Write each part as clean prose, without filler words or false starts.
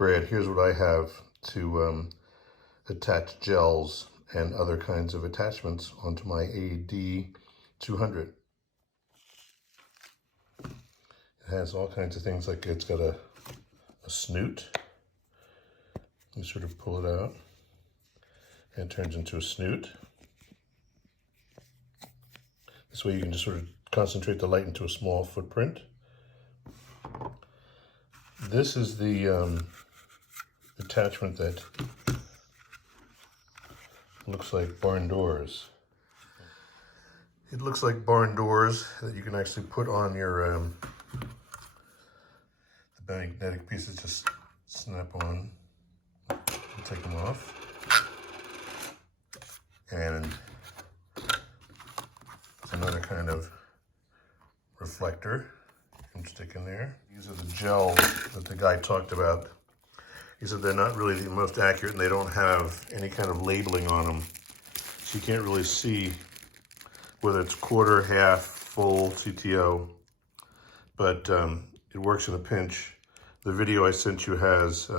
Brad, here's what I have to attach gels and other kinds of attachments onto my AD200. It has all kinds of things, like it's got a snoot. You sort of pull it out and it turns into a snoot. This way you can just sort of concentrate the light into a small footprint. This is the attachment that looks like barn doors. It looks like barn doors that you can actually put on your, the magnetic pieces just snap on. You take them off. And it's another kind of reflector you can stick in there. These are the gels that the guy talked about. He said they're not really the most accurate and they don't have any kind of labeling on them. So you can't really see whether it's quarter, half, full CTO, but it works in a pinch. The video I sent you has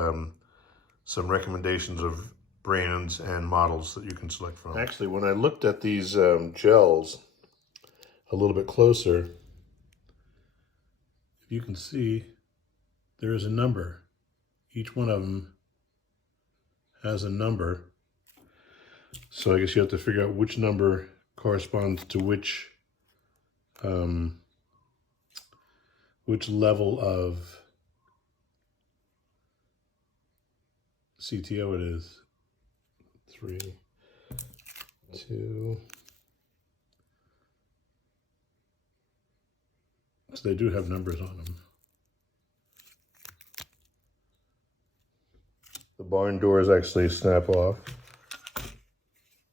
some recommendations of brands and models that you can select from. Actually, when I looked at these gels a little bit closer, if you can see, there is a number. Each one of them has a number. So I guess you have to figure out which number corresponds to which level of CTO it is. 3, 2. So they do have numbers on them. The barn doors actually snap off.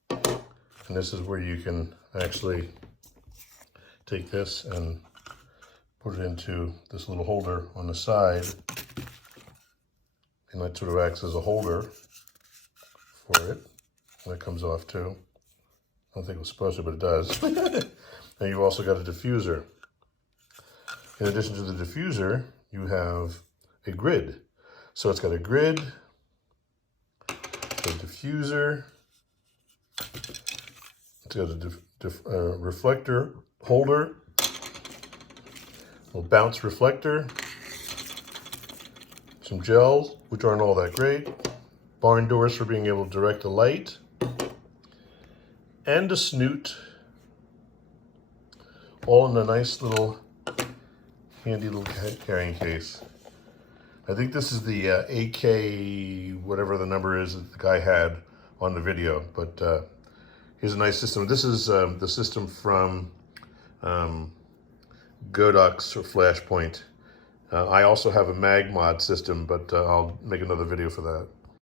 And this is where you can actually take this and put it into this little holder on the side. And that sort of acts as a holder for it. And it comes off too. I don't think it was supposed to, but it does. And you've also got a diffuser. In addition to the diffuser, you have a grid. So it's got a grid, a diffuser, it's got a reflector holder, a little bounce reflector, some gels, which aren't all that great, barn doors for being able to direct the light, and a snoot, all in a nice little handy little carrying case. I think this is the AK, whatever the number is that the guy had on the video, but here's a nice system. This is the system from Godux or Flashpoint. I also have a mag mod system, but I'll make another video for that.